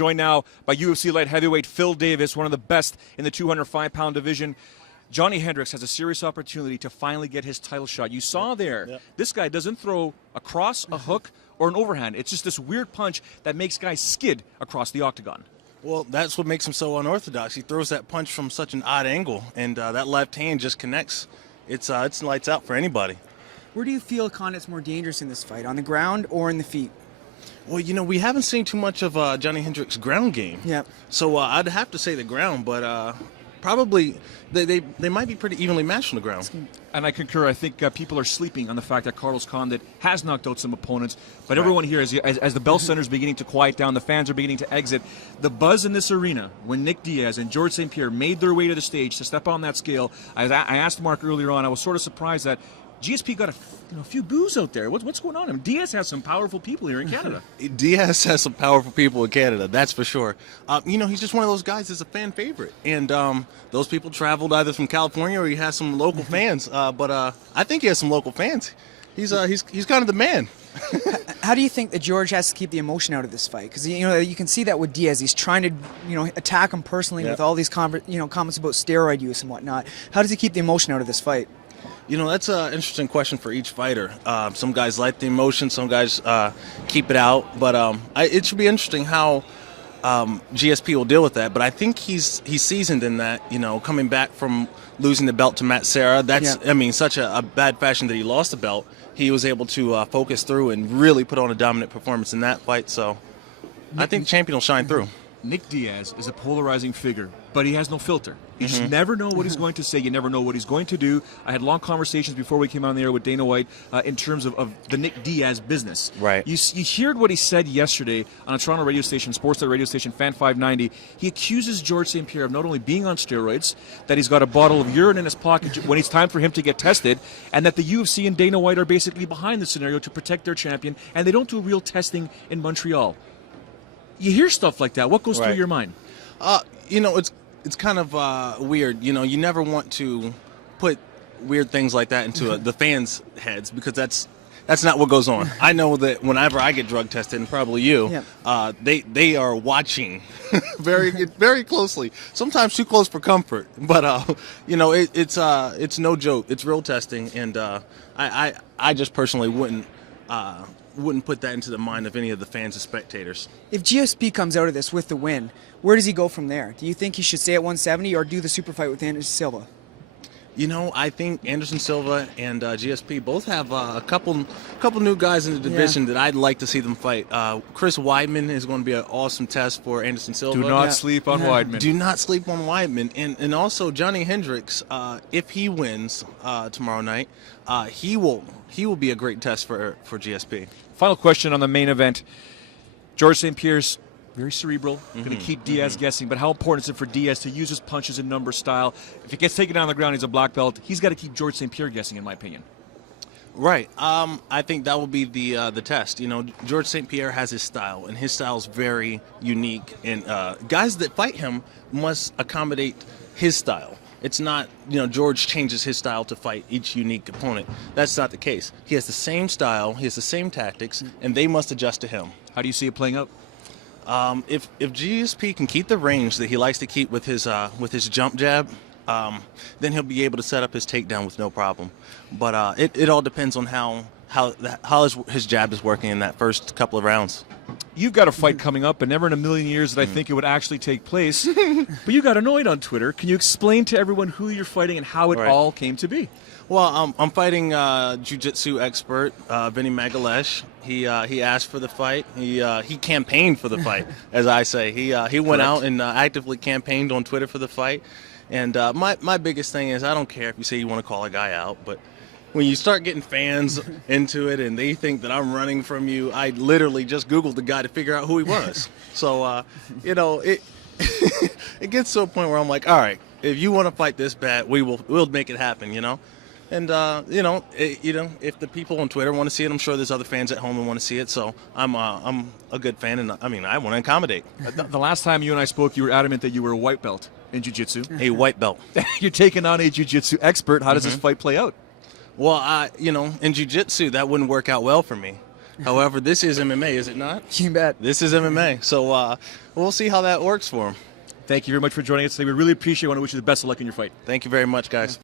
joined now by UFC light heavyweight Phil Davis, one of the best in the 205-pound division. Johnny Hendricks has a serious opportunity to finally get his title shot. You saw there, this guy doesn't throw a cross, a hook, or an overhand. It's just this weird punch that makes guys skid across the octagon. Well, that's what makes him so unorthodox. He throws that punch from such an odd angle, and that left hand just connects. It's lights out for anybody. Where do you feel Condit's more dangerous in this fight, on the ground or in the feet? Well, we haven't seen too much of Johnny Hendricks' ground game. Yep. So I'd have to say the ground, but probably they might be pretty evenly matched on the ground. And I concur. I think people are sleeping on the fact that Carlos Condit has knocked out some opponents. But everyone here, as the Bell Center is beginning to quiet down, the fans are beginning to exit. The buzz in this arena when Nick Diaz and George St. Pierre made their way to the stage to step on that scale. I asked Mark earlier on, I was sort of surprised that GSP got a few boos out there. What's going on? I mean, Diaz has some powerful people here in Canada. Diaz has some powerful people in Canada, that's for sure. He's just one of those guys that's a fan favorite. And those people traveled either from California or he has some local fans. But I think he has some local fans. He's kind of the man. How do you think that George has to keep the emotion out of this fight? Because you can see that with Diaz, he's trying to attack him personally with all these comments about steroid use and whatnot. How does he keep the emotion out of this fight? That's an interesting question for each fighter. Some guys like the emotion, some guys keep it out. But it should be interesting how GSP will deal with that. But I think he's seasoned in that. Coming back from losing the belt to Matt Serra, that's such a bad fashion that he lost the belt. He was able to focus through and really put on a dominant performance in that fight. So I think the champion will shine through. Nick Diaz is a polarizing figure, but he has no filter. You just never know what he's going to say. You never know what he's going to do. I had long conversations before we came on the air with Dana White in terms of the Nick Diaz business. Right. You heard what he said yesterday on a Toronto radio station, Sportsnet radio station, Fan 590. He accuses George St. Pierre of not only being on steroids, that he's got a bottle of urine in his pocket when it's time for him to get tested, and that the UFC and Dana White are basically behind the scenario to protect their champion, and they don't do real testing in Montreal. You hear stuff like that. What goes through your mind? It's kind of weird. You never want to put weird things like that into the fans' heads because that's not what goes on. I know that whenever I get drug tested, and probably you, they are watching very very closely. Sometimes too close for comfort, but it's no joke. It's real testing, and I just personally wouldn't put that into the mind of any of the fans and spectators. If GSP comes out of this with the win, where does he go from there? Do you think he should stay at 170 or do the super fight with Anderson Silva? I think Anderson Silva and GSP both have a couple new guys in the division that I'd like to see them fight. Chris Weidman is going to be an awesome test for Anderson Silva. Do not sleep on Weidman. Do not sleep on Weidman. And also Johnny Hendricks, if he wins tomorrow night, he will be a great test for GSP. Final question on the main event. George St. Pierre's very cerebral, going to keep Diaz guessing, but how important is it for Diaz to use his punches in number style? If he gets taken down on the ground, he's a black belt. He's got to keep George St. Pierre guessing, in my opinion. Right. I think that will be the test. George St. Pierre has his style, and his style is very unique. And guys that fight him must accommodate his style. It's not, George changes his style to fight each unique opponent. That's not the case. He has the same style, he has the same tactics, and they must adjust to him. How do you see it playing out? If GSP can keep the range that he likes to keep with his jump jab, then he'll be able to set up his takedown with no problem. But it all depends on how his jab is working in that first couple of rounds. You've got a fight coming up, and never in a million years did I think it would actually take place. But you got annoyed on Twitter. Can you explain to everyone who you're fighting and how it all came to be? Well, I'm fighting jiu-jitsu expert Vinny Magalesh. He asked for the fight. He campaigned for the fight, as I say. He went out and actively campaigned on Twitter for the fight. And my biggest thing is I don't care if you say you want to call a guy out, but when you start getting fans into it and they think that I'm running from you, I literally just Googled the guy to figure out who he was. So, it gets to a point where I'm like, all right, if you want to fight this bad, we'll make it happen, And, if the people on Twitter want to see it, I'm sure there's other fans at home who want to see it. So I'm a good fan, and I want to accommodate. The last time you and I spoke, you were adamant that you were a white belt in jiu-jitsu. A white belt. You're taking on a jiu-jitsu expert. How does this fight play out? Well, in jiu-jitsu, that wouldn't work out well for me. However, this is MMA, is it not? You bet. This is MMA. So we'll see how that works for him. Thank you very much for joining us today. We really appreciate it. I want to wish you the best of luck in your fight. Thank you very much, guys.